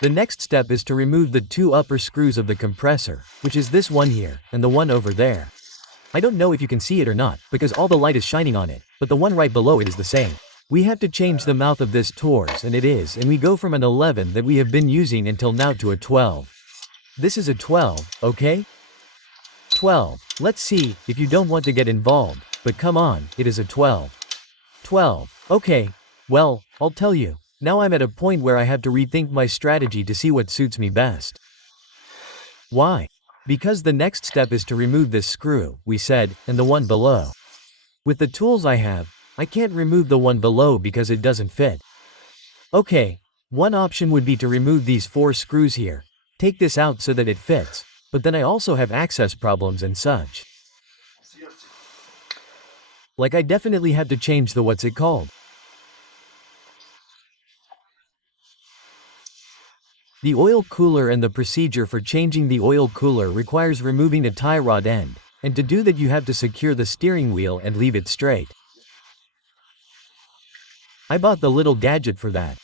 The next step is to remove the two upper screws of the compressor, which is this one here, and the one over there. I don't know if you can see it or not, because all the light is shining on it, but the one right below it is the same. We have to change the mouth of this Taurus, and we go from an 11 that we have been using until now to a 12. This is a 12, okay? 12. Let's see, if you don't want to get involved, but come on, it is a 12. 12. Okay. Well, I'll tell you. Now I'm at a point where I have to rethink my strategy to see what suits me best. Why? Because the next step is to remove this screw, we said, and the one below. With the tools I have, I can't remove the one below because it doesn't fit. Okay, one option would be to remove these 4 screws here, take this out so that it fits, but then I also have access problems and such. Like I definitely have to change the what's it called. The oil cooler, and the procedure for changing the oil cooler requires removing a tie rod end, and to do that you have to secure the steering wheel and leave it straight. I bought the little gadget for that.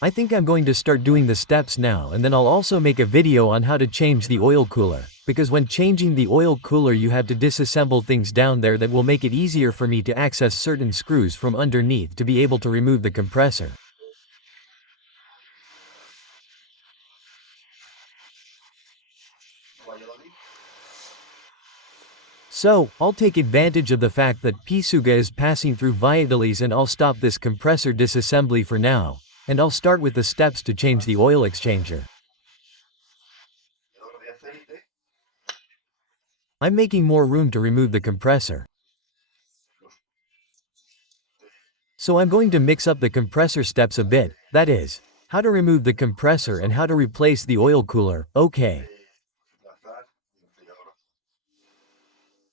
I think I'm going to start doing the steps now, and then I'll also make a video on how to change the oil cooler, because when changing the oil cooler you have to disassemble things down there that will make it easier for me to access certain screws from underneath to be able to remove the compressor. So, I'll take advantage of the fact that Pisuga is passing through Valladolid, and I'll stop this compressor disassembly for now. And I'll start with the steps to change the oil exchanger. I'm making more room to remove the compressor. So I'm going to mix up the compressor steps a bit, that is, how to remove the compressor and how to replace the oil cooler, okay.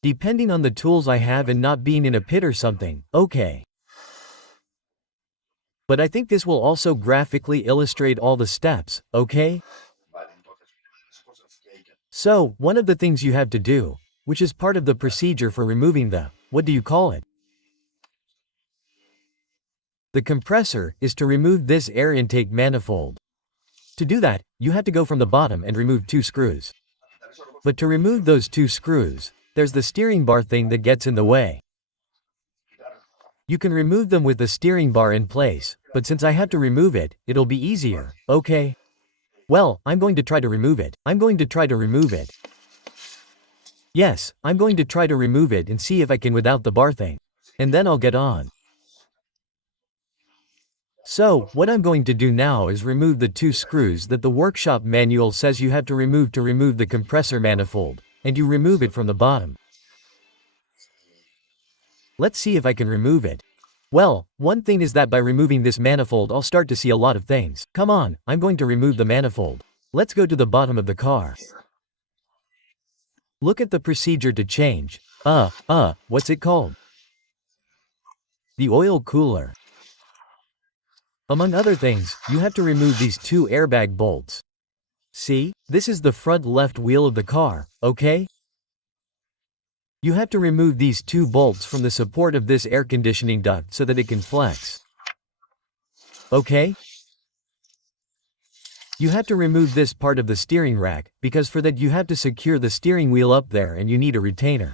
Depending on the tools I have and not being in a pit or something, okay. But I think this will also graphically illustrate all the steps, okay? So, one of the things you have to do, which is part of the procedure for removing the, what do you call it? The compressor, is to remove this air intake manifold. To do that, you have to go from the bottom and remove 2 screws. But to remove those 2 screws, there's the steering bar thing that gets in the way. You can remove them with the steering bar in place, but since I have to remove it, it'll be easier, okay? Well, I'm going to try to remove it. Yes, I'm going to try to remove it and see if I can without the bar thing. And then I'll get on. So, what I'm going to do now is remove the 2 screws that the workshop manual says you have to remove the compressor manifold, and you remove it from the bottom. Let's see if I can remove it. Well, one thing is that by removing this manifold I'll start to see a lot of things. Come on, I'm going to remove the manifold. Let's go to the bottom of the car. Look at the procedure to change. What's it called? The oil cooler. Among other things, you have to remove these 2 airbag bolts. See, this is the front left wheel of the car, okay? You have to remove these 2 bolts from the support of this air conditioning duct so that it can flex. Okay? You have to remove this part of the steering rack, because for that you have to secure the steering wheel up there and you need a retainer.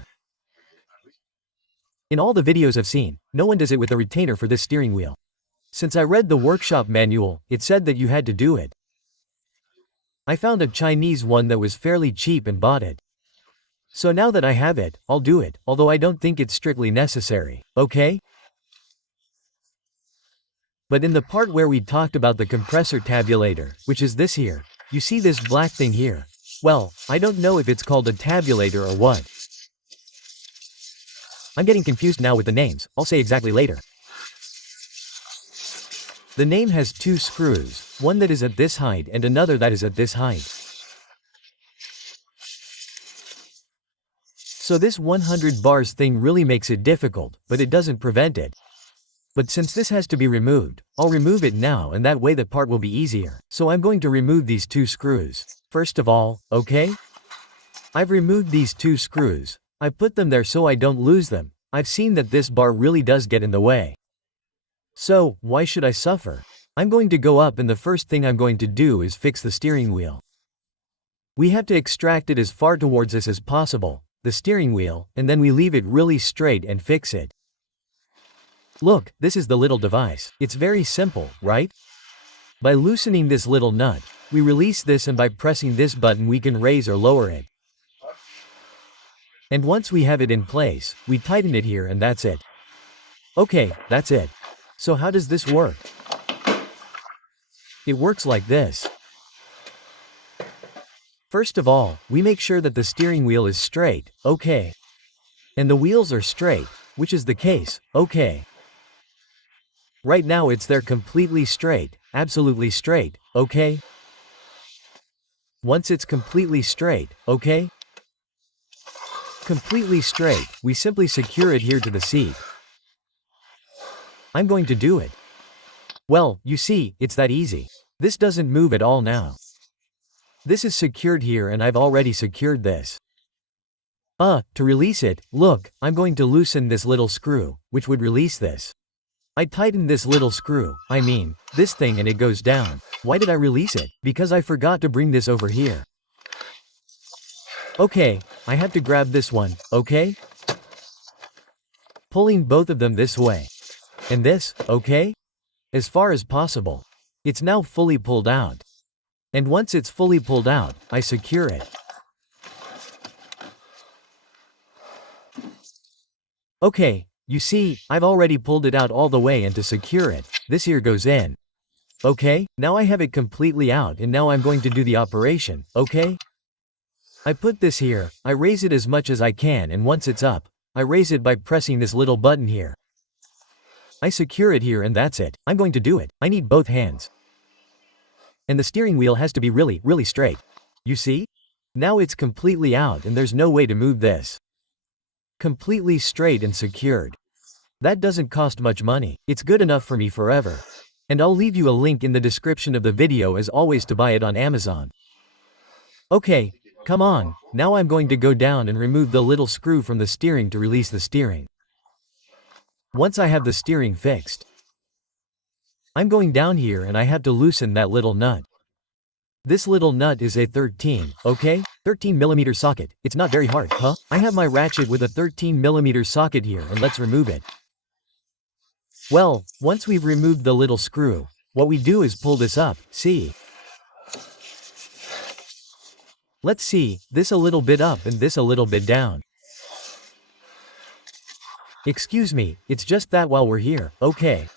In all the videos I've seen, no one does it with a retainer for this steering wheel. Since I read the workshop manual, it said that you had to do it. I found a Chinese one that was fairly cheap and bought it. So now that I have it, I'll do it, although I don't think it's strictly necessary, okay? But in the part where we talked about the compressor tabulator, which is this here, you see this black thing here? Well, I don't know if it's called a tabulator or what. I'm getting confused now with the names, I'll say exactly later. The name has 2 screws, one that is at this height and another that is at this height. So this 100 bars thing really makes it difficult, but it doesn't prevent it. But since this has to be removed, I'll remove it now, and that way the part will be easier. So I'm going to remove these 2 screws. First of all, okay? I've removed these 2 screws. I put them there so I don't lose them. I've seen that this bar really does get in the way. So, why should I suffer? I'm going to go up and the first thing I'm going to do is fix the steering wheel. We have to extract it as far towards us as possible, the steering wheel, and then we leave it really straight and fix it. Look, this is the little device. It's very simple, right? By loosening this little nut, we release this, and by pressing this button we can raise or lower it. And once we have it in place, we tighten it here, and that's it. Okay, that's it. So how does this work? It works like this. First of all, we make sure that the steering wheel is straight, okay. And the wheels are straight, which is the case, okay. Right now they're completely straight, absolutely straight, okay. Once it's completely straight, okay. Completely straight, we simply secure it here to the seat. I'm going to do it. Well, you see, it's that easy. This doesn't move at all now. This is secured here and I've already secured this. To release it, look, I'm going to loosen this little screw, which would release this. I tighten this little screw, this thing, and it goes down. Why did I release it? Because I forgot to bring this over here. Okay, I have to grab this one, okay? Pulling both of them this way. And this, okay? As far as possible. It's now fully pulled out. And once it's fully pulled out, I secure it. Okay, you see, I've already pulled it out all the way, and to secure it, this here goes in. Okay, now I have it completely out, and now I'm going to do the operation, okay? I put this here, I raise it as much as I can, and once it's up, I raise it by pressing this little button here. I secure it here, and that's it. I'm going to do it. I need both hands. And the steering wheel has to be really, really straight. You see? Now it's completely out and there's no way to move this. Completely straight and secured. That doesn't cost much money. It's good enough for me forever. And I'll leave you a link in the description of the video as always to buy it on Amazon. Okay, come on. Now I'm going to go down and remove the little screw from the steering to release the steering. Once I have the steering fixed, I'm going down here and I have to loosen that little nut. This little nut is a 13, okay? 13mm socket. It's not very hard, huh? I have my ratchet with a 13mm socket here, and let's remove it. Well, once we've removed the little screw, what we do is pull this up, see? Let's see, this a little bit up and this a little bit down. Excuse me, it's just that while we're here, okay.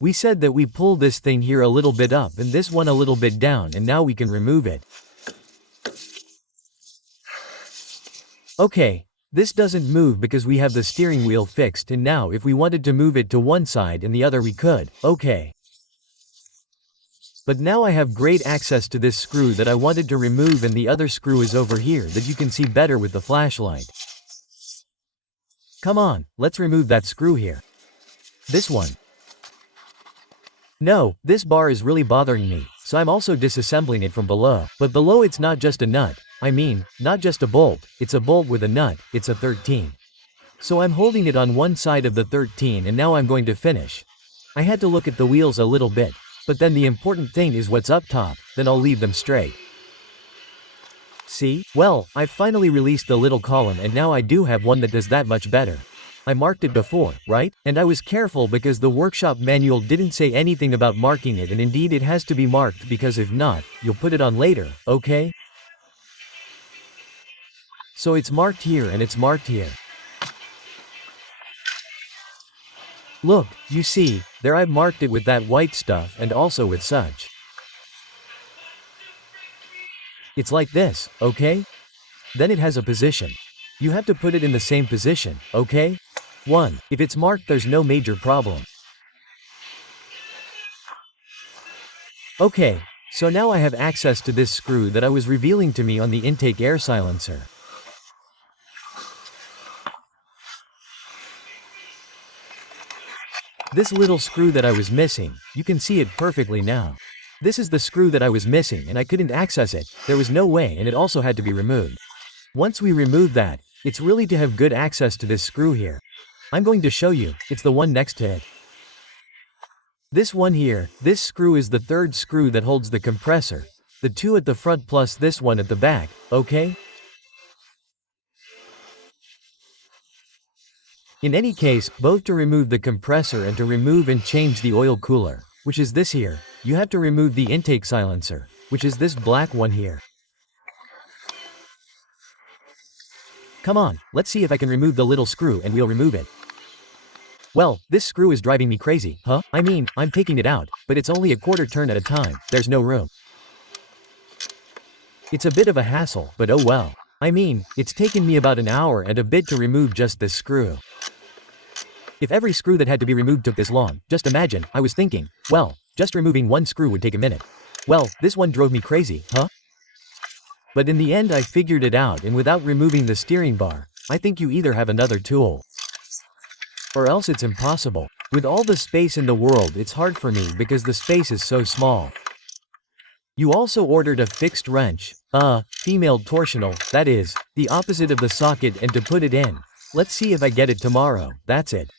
We said that we pull this thing here a little bit up and this one a little bit down, and now we can remove it. Okay, this doesn't move because we have the steering wheel fixed, and now if we wanted to move it to one side and the other we could, okay. But now I have great access to this screw that I wanted to remove, and the other screw is over here that you can see better with the flashlight. Come on, let's remove that screw here. This one. No, this bar is really bothering me, so I'm also disassembling it from below. But below it's not just a nut, not just a bolt, it's a bolt with a nut, it's a 13. So I'm holding it on one side of the 13 and now I'm going to finish. I had to look at the wheels a little bit, but then the important thing is what's up top, then I'll leave them straight. See? Well, I've finally released the little column and now I do have one that does that much better. I marked it before, right? And I was careful because the workshop manual didn't say anything about marking it, and indeed it has to be marked because if not, you'll put it on later, okay? So it's marked here and it's marked here. Look, you see, there I've marked it with that white stuff and also with such. It's like this, okay? Then it has a position. You have to put it in the same position, okay? 1. If it's marked, there's no major problem. Okay, so now I have access to this screw that I was revealing to me on the intake air silencer. This little screw that I was missing, you can see it perfectly now. This is the screw that I was missing and I couldn't access it, there was no way, and it also had to be removed. Once we remove that, it's really to have good access to this screw here. I'm going to show you, it's the one next to it. This one here, this screw is the third screw that holds the compressor. The two at the front plus this one at the back, okay? In any case, both to remove the compressor and to remove and change the oil cooler, which is this here, you have to remove the intake silencer, which is this black one here. Come on, let's see if I can remove the little screw and we'll remove it. Well, this screw is driving me crazy, huh? I mean, I'm taking it out, but it's only a quarter turn at a time, there's no room. It's a bit of a hassle, but oh well. I mean, it's taken me about an hour and a bit to remove just this screw. If every screw that had to be removed took this long, just imagine, I was thinking, well, just removing one screw would take a minute. Well, this one drove me crazy, huh? But in the end I figured it out, and without removing the steering bar, I think you either have another tool, or else it's impossible. With all the space in the world it's hard for me because the space is so small. You also ordered a fixed wrench, female torsional, that is, the opposite of the socket, and to put it in. Let's see if I get it tomorrow, that's it.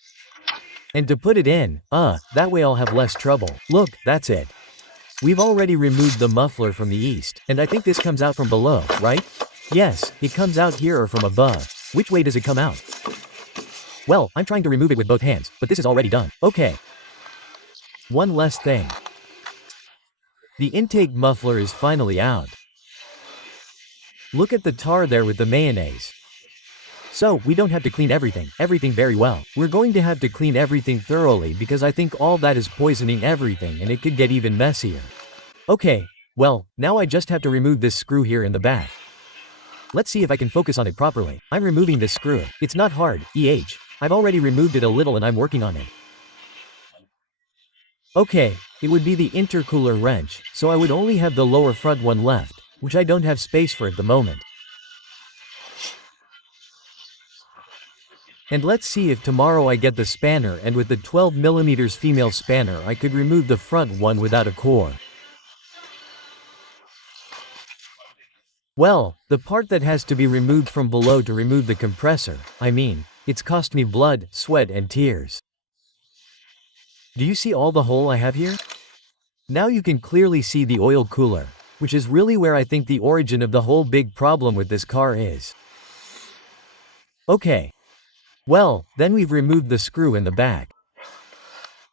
And to put it in, that way I'll have less trouble. Look, that's it. We've already removed the muffler from the east, and I think this comes out from below, right? Yes, it comes out here or from above. Which way does it come out? Well, I'm trying to remove it with both hands, but this is already done. Okay. One less thing. The intake muffler is finally out. Look at the tar there with the mayonnaise. So, we don't have to clean everything very well. We're going to have to clean everything thoroughly because I think all that is poisoning everything and it could get even messier. Okay, well, now I just have to remove this screw here in the back. Let's see if I can focus on it properly. I'm removing this screw. It's not hard, I've already removed it a little and I'm working on it. Okay, it would be the intercooler wrench, so I would only have the lower front one left, which I don't have space for at the moment. And let's see if tomorrow I get the spanner, and with the 12mm female spanner I could remove the front one without a core. Well, the part that has to be removed from below to remove the compressor, I mean, it's cost me blood, sweat and tears. Do you see all the hole I have here? Now you can clearly see the oil cooler, which is really where I think the origin of the whole big problem with this car is. Okay. Well, then we've removed the screw in the back.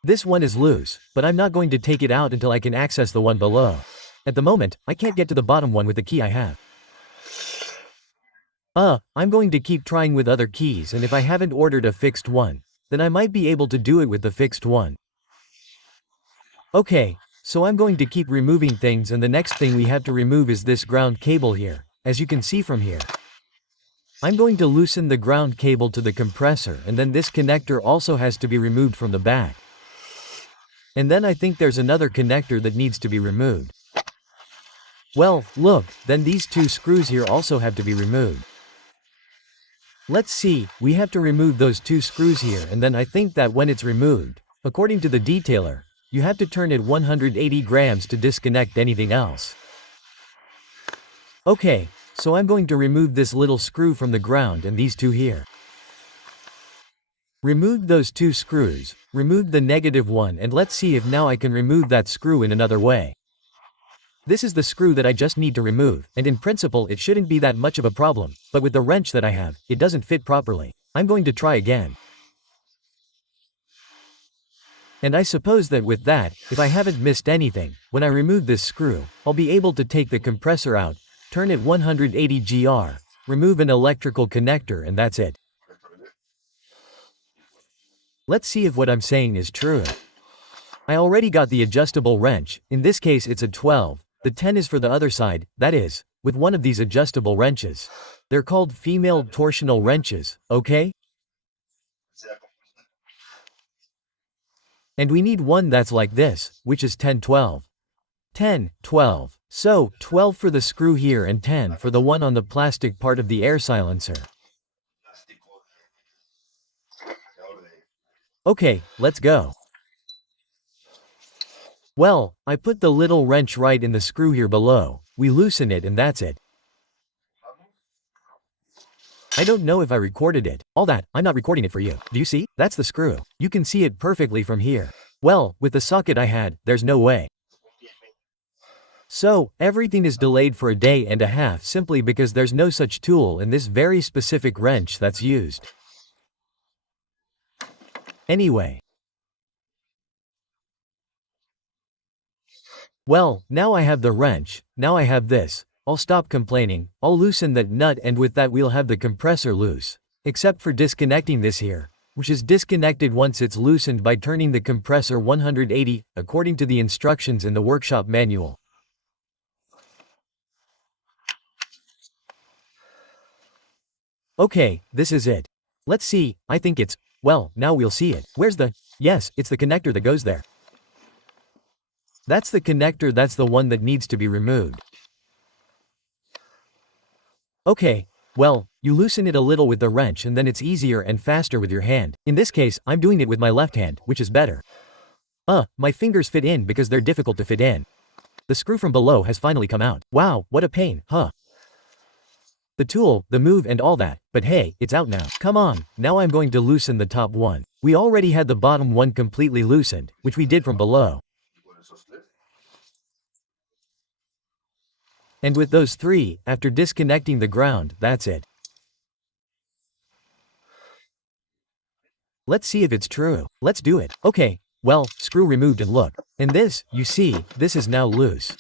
This one is loose, but I'm not going to take it out until I can access the one below. At the moment, I can't get to the bottom one with the key I have. I'm going to keep trying with other keys, and if I haven't ordered a fixed one, then I might be able to do it with the fixed one. Okay, so I'm going to keep removing things, and the next thing we have to remove is this ground cable here, as you can see from here. I'm going to loosen the ground cable to the compressor, and then this connector also has to be removed from the back. And then I think there's another connector that needs to be removed. Well, look, then these two screws here also have to be removed. Let's see, we have to remove those two screws here, and then I think that when it's removed, according to the detailer, you have to turn it 180 grams to disconnect anything else. Okay. So I'm going to remove this little screw from the ground and these two here. Removed those two screws, removed the negative one, and let's see if now I can remove that screw in another way. This is the screw that I just need to remove, and in principle it shouldn't be that much of a problem, but with the wrench that I have, it doesn't fit properly. I'm going to try again. And I suppose that with that, if I haven't missed anything, when I remove this screw, I'll be able to take the compressor out, turn it 180 gr, remove an electrical connector, and that's it. Let's see if what I'm saying is true. I already got the adjustable wrench, in this case it's a 12, the 10 is for the other side, that is, with one of these adjustable wrenches. They're called female torsional wrenches, okay? And we need one that's like this, which is 10-12. 10-12. So, 12 for the screw here and 10 for the one on the plastic part of the air silencer. Okay, let's go. Well, I put the little wrench right in the screw here below, we loosen it and that's it. I don't know if I recorded it. All that, I'm not recording it for you. Do you see? That's the screw. You can see it perfectly from here. Well, with the socket I had, there's no way. So, everything is delayed for a day and a half simply because there's no such tool in this very specific wrench that's used. Anyway. Well, now I have the wrench, now I have this. I'll stop complaining, I'll loosen that nut, and with that we'll have the compressor loose. Except for disconnecting this here, which is disconnected once it's loosened by turning the compressor 180, according to the instructions in the workshop manual. Okay, this is it. Let's see, I think it's, well, now we'll see it. Where's the, yes, it's the connector that goes there. That's the connector, that's the one that needs to be removed. Okay, well, you loosen it a little with the wrench and then it's easier and faster with your hand. In this case, I'm doing it with my left hand, which is better. My fingers fit in because they're difficult to fit in. The screw from below has finally come out. Wow, what a pain, huh? The tool, the move and all that, but hey, it's out now. Come on, now I'm going to loosen the top one. We already had the bottom one completely loosened, which we did from below. And with those three, after disconnecting the ground, that's it. Let's see if it's true. Let's do it. Okay, well, screw removed and look. And this, you see, this is now loose.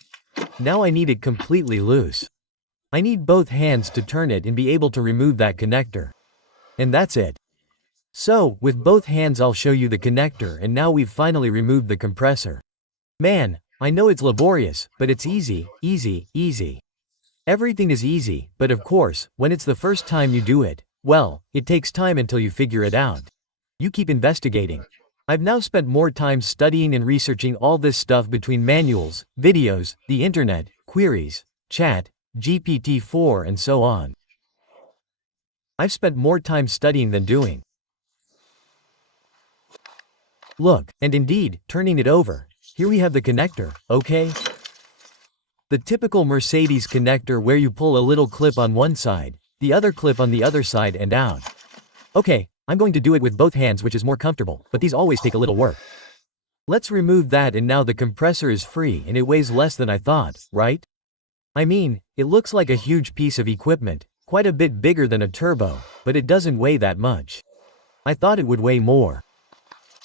Now I need it completely loose. I need both hands to turn it and be able to remove that connector. And that's it. So, with both hands I'll show you the connector, and now we've finally removed the compressor. Man, I know it's laborious, but it's easy, easy, easy. Everything is easy, but of course, when it's the first time you do it, well, it takes time until you figure it out. You keep investigating. I've now spent more time studying and researching all this stuff between manuals, videos, the internet, queries, chat, GPT-4 and so on. I've spent more time studying than doing. Look, and indeed, turning it over. Here we have the connector, okay? The typical Mercedes connector where you pull a little clip on one side, the other clip on the other side and out. Okay, I'm going to do it with both hands, which is more comfortable, but these always take a little work. Let's remove that, and now the compressor is free and it weighs less than I thought, right? I mean, it looks like a huge piece of equipment, quite a bit bigger than a turbo, but it doesn't weigh that much. I thought it would weigh more.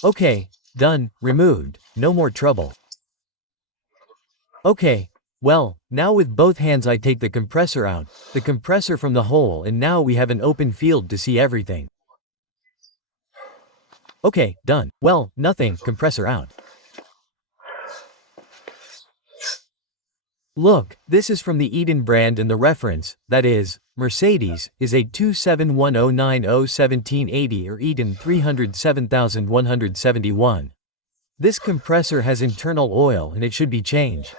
Okay, done, removed, no more trouble. Okay, well, now with both hands I take the compressor out, the compressor from the hole, and now we have an open field to see everything. Okay, done. Well, nothing, compressor out. Look, this is from the Eden brand, and the reference, that is, Mercedes, is a 27109-01780 or Eden 307171. This compressor has internal oil and it should be changed.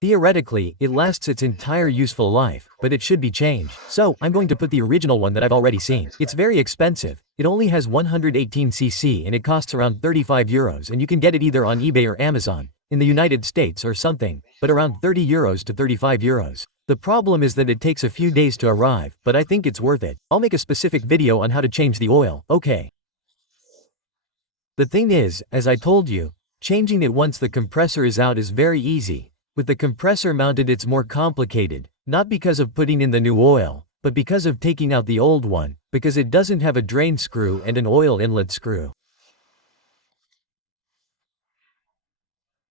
Theoretically, it lasts its entire useful life, but it should be changed. So, I'm going to put the original one that I've already seen. It's very expensive. It only has 118cc and it costs around €35, and you can get it either on eBay or Amazon, in the United States or something, but around €30 to €35. The problem is that it takes a few days to arrive, but I think it's worth it. I'll make a specific video on how to change the oil, okay? The thing is, as I told you, changing it once the compressor is out is very easy. With the compressor mounted it's more complicated, not because of putting in the new oil, but because of taking out the old one, because it doesn't have a drain screw and an oil inlet screw.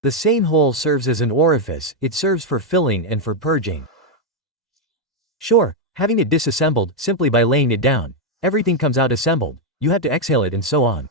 The same hole serves as an orifice, it serves for filling and for purging. Sure, having it disassembled, simply by laying it down, everything comes out assembled, you have to exhale it and so on.